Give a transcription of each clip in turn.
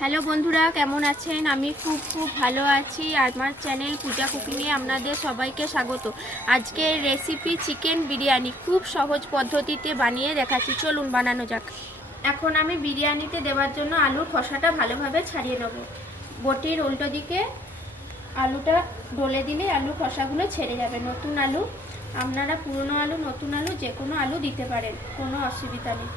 Hello বন্ধুরা, কেমন আছেন? আমি খুব খুব ভালো আছি। আমার চ্যানেল পূজা কুকিংয়ে আপনাদের সবাইকে স্বাগত। আজকের রেসিপি চিকেন বিরিয়ানি খুব সহজ পদ্ধতিতে বানিয়ে দেখাচ্ছি। চলুন বানানো যাক। এখন আমি বিরিয়ানিতে দেওয়ার জন্য আলুর খোসাটা ভালোভাবে ছাড়িয়ে নেব। বটির উল্টো দিকে আলুটা ডলে দিলে আলুর খোসাগুলো ছেড়ে যাবে। নতুন আলু, আপনারা পুরনো আলু, নতুন আলু যে কোনো আলু দিতে পারেন। কোনো অসুবিধা নেই।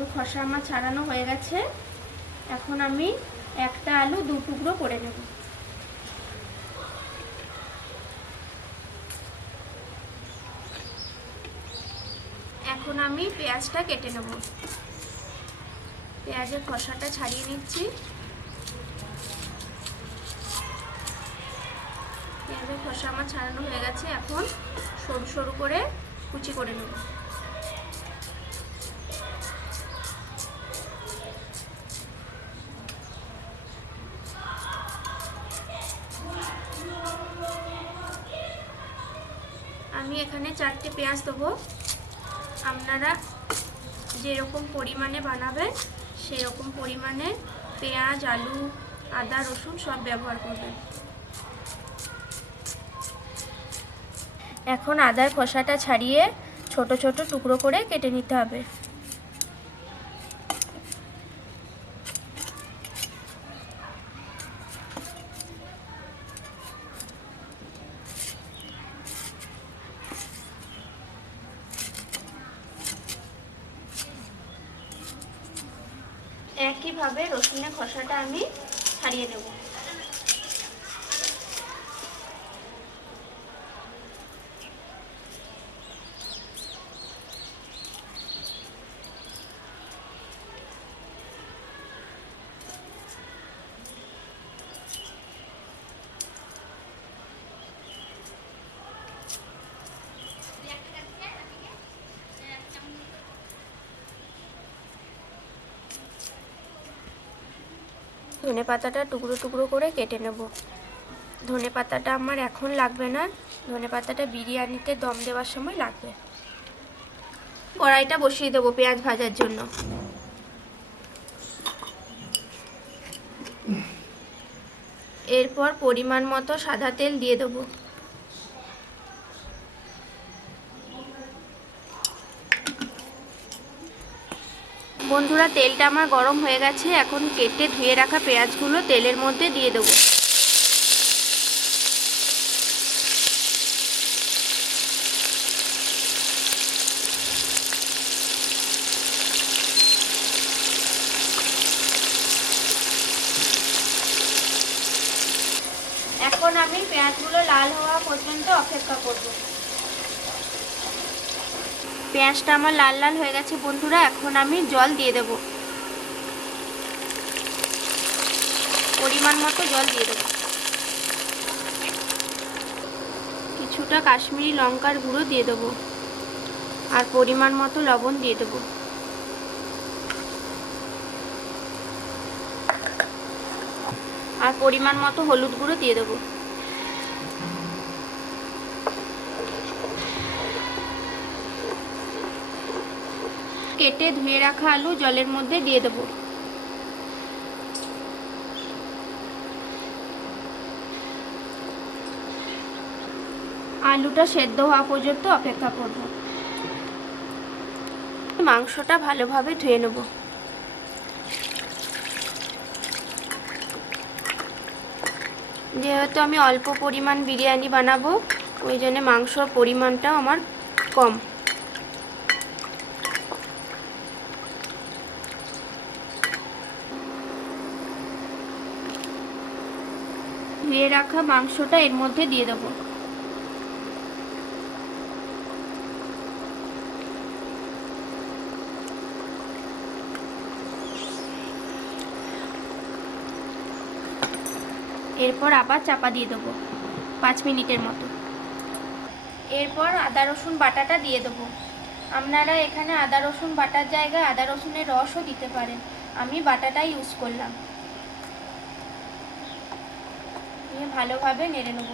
আলু খসা আমার ছাড়ানো হয়ে গেছে। এখন আমি একটা আলু দু টুকরো করে নেব। এখন আমি পেঁয়াজটা কেটে নেব। পেঁয়াজের খসাটা ছাড়িয়ে নিচ্ছি। পেঁয়াজের খসা আমার ছাড়ানো হয়ে গেছে। এখন সরু সরু করে কুচি করে নেব। আমি এখানে চারটে পেঁয়াজ দেবো। আপনারা যেরকম পরিমাণে বানাবেন, সেরকম পরিমাণে পেঁয়াজ, আলু, আদা, রসুন সব ব্যবহার করবেন। এখন আদার খোসাটা ছাড়িয়ে ছোট ছোট টুকরো করে কেটে নিতে হবে। একইভাবে রসুনের খোসাটা আমি ছাড়িয়ে নেব ধনে পাতাটা টুকরো টুকরো করে কেটে নেব। ধনে পাতাটা আমার এখন লাগবে না। ধনে পাতাটা বিরিয়ানিতে দম দেওয়ার সময় লাগবে। কড়াইটা বসিয়ে দেবো পেঁয়াজ ভাজার জন্য। এরপর পরিমাণ মতো সাদা তেল দিয়ে দেবো। বন্ধুরা, তেলটা আমার গরম হয়ে গেছে। এখন কেটে ধুয়ে রাখা পেঁয়াজগুলো তেলের মধ্যে দিয়ে দেবো। এখন আমি পেঁয়াজগুলো লাল হওয়া পর্যন্ত অপেক্ষা করব। পেঁয়াজটা আমার লাল লাল হয়ে গেছে বন্ধুরা, এখন আমি জল দিয়ে দেব। পরিমাণ মতো জল দিয়ে দেব। কিছুটা কাশ্মীরি লঙ্কার গুঁড়ো দিয়ে দেবো আর পরিমাণ মতো লবণ দিয়ে দেবো। আর পরিমাণ মতো হলুদ গুঁড়ো দিয়ে দেবো। কেটে ধুয়ে রাখা আলু জলের মধ্যে দিয়ে দেবো। আলুটা সেদ্ধ হওয়া পর্যন্ত অপেক্ষা করব। মাংসটা ভালোভাবে ধুয়ে নেব। যেহেতু আমি অল্প পরিমাণ বিরিয়ানি বানাবো, ওই জন্য মাংসর পরিমাণটাও আমার কম। ধুয়ে রাখা মাংসটা এর মধ্যে দিয়ে দেবো। এরপর আবার চাপা দিয়ে দেবো, পাঁচ মিনিটের মতো। এরপর আদা, রসুন বাটাটা দিয়ে দেবো। আপনারা এখানে আদা, রসুন বাটার জায়গায় আদা, রসুনের রসও দিতে পারেন। আমি বাটাটাই ইউজ করলাম। নিয়ে ভালোভাবে নেড়ে নেব।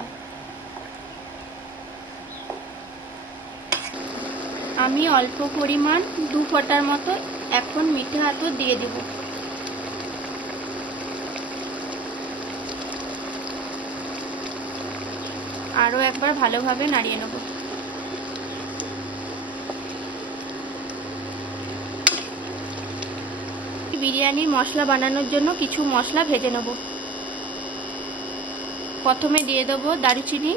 আমি অল্প পরিমাণ দু ফোঁটার মতো এখন মিঠে আতর দিয়ে দেব। আরও একবার ভালোভাবে নাড়িয়ে নেব। বিরিয়ানির মশলা বানানোর জন্য কিছু মশলা ভেজে নেব। প্রথমে দিয়ে দেবো দারুচিনি,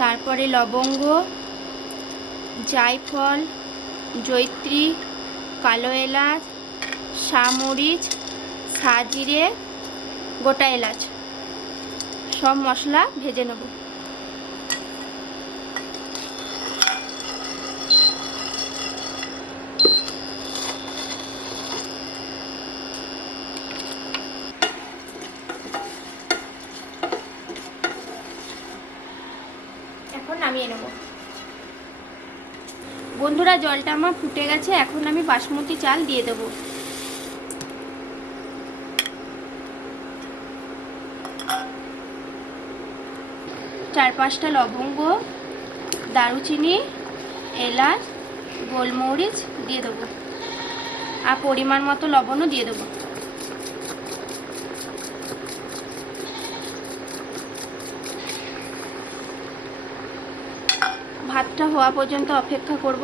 তারপরে লবঙ্গ, জায়ফল জৈত্রী কালো এলাচ সামরিচ সাজিরে, গোটা এলাচ। সব মশলা ভেজে নেব এখন নামিয়ে নেব বন্ধুরা, জলটা আমার ফুটে গেছে, এখন আমি বাসমতি চাল দিয়ে দেবো। চার পাঁচটা লবঙ্গ, দারুচিনি, এলাচ, গোলমরিচ দিয়ে দেবো। আর পরিমাণ মতো লবণও দিয়ে দেবো। ভাতটা হওয়া পর্যন্ত অপেক্ষা করব।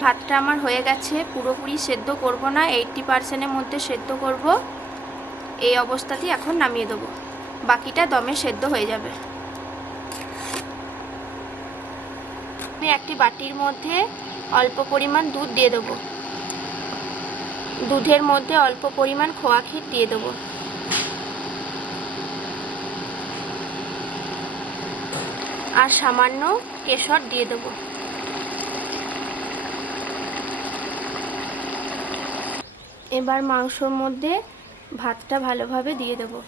ভাতটা আমার হয়ে গেছে, পুরোপুরি সেদ্ধ করব না এইটটি পার্সেন্টের মধ্যে সেদ্ধ করব। এই অবস্থাতেই এখন নামিয়ে দেবো। বাকিটা দমে সেদ্ধ হয়ে যাবে। আমি একটি বাটির মধ্যে অল্প পরিমাণ দুধ দিয়ে দেবো। দুধের মধ্যে অল্প পরিমাণ খোয়া ক্ষীর দিয়ে দেবো। আর সামান্য কেশর দিয়ে দেবো। এবার মাংসর মধ্যে ভাতটা ভালোভাবে দিয়ে দেবো।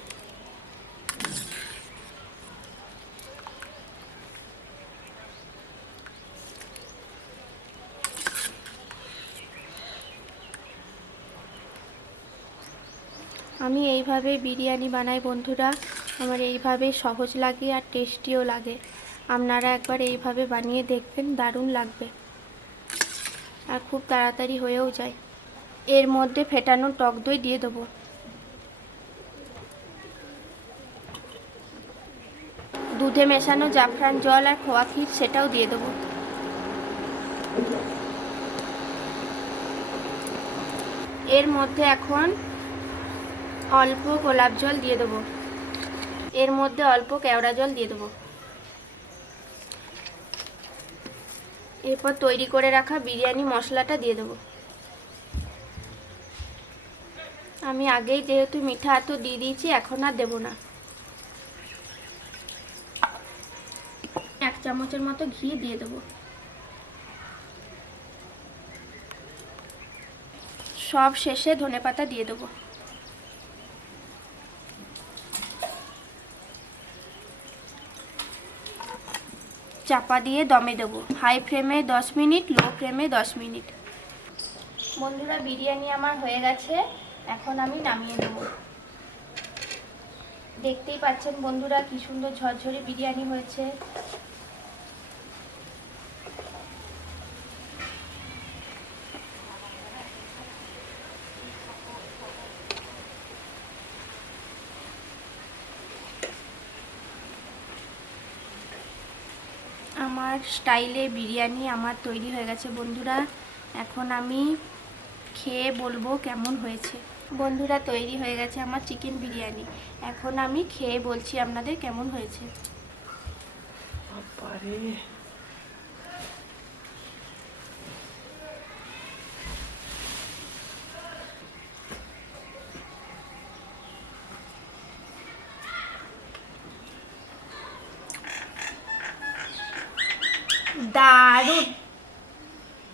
আমি এইভাবে বিরিয়ানি বানাই বন্ধুরা। আমার এইভাবে সহজ লাগে আর টেস্টিও লাগে। আপনারা একবার এইভাবে বানিয়ে দেখবেন, দারুণ লাগবে। আর খুব তাড়াতাড়ি হয়েও যায়। এর মধ্যে ফেটানো টক দই দিয়ে দেবো। দুধে মেশানো জাফরান জল আর খোয়া ক্ষীর সেটাও দিয়ে দেবো। এর মধ্যে এখন অল্প গোলাপ জল দিয়ে দেবো। এর মধ্যে অল্প কেওড়া জল দিয়ে দেবো। এরপর তৈরি করে রাখা বিরিয়ানি মশলাটা দিয়ে দেবো। আমি আগেই যেহেতু মিঠা এত দিয়ে দিয়েছি, এখন আর দেবো না। এক চামচের মতো ঘি দিয়ে দেবো। সব শেষে ধনেপাতা দিয়ে দেবো। চাপা দিয়ে দমে দেবো। হাই ফ্লেমে দশ মিনিট, লো ফ্লেমে দশ মিনিট। বন্ধুরা, বিরিয়ানি আমার হয়ে গেছে। এখন আমি নামিয়ে নেব। দেখতেই পাচ্ছেন বন্ধুরা, কি সুন্দর ঝরঝরে বিরিয়ানি হয়েছে। আমার স্টাইলে বিরিয়ানি আমার তৈরি হয়ে গেছে, বন্ধুরা। এখন আমি খেয়ে বলব কেমন হয়েছে। বন্ধুরা, তৈরি হয়ে গেছে আমার চিকেন বিরিয়ানি। এখন আমি খেয়ে বলছি আপনাদের কেমন হয়েছে। বাবারে দারুণ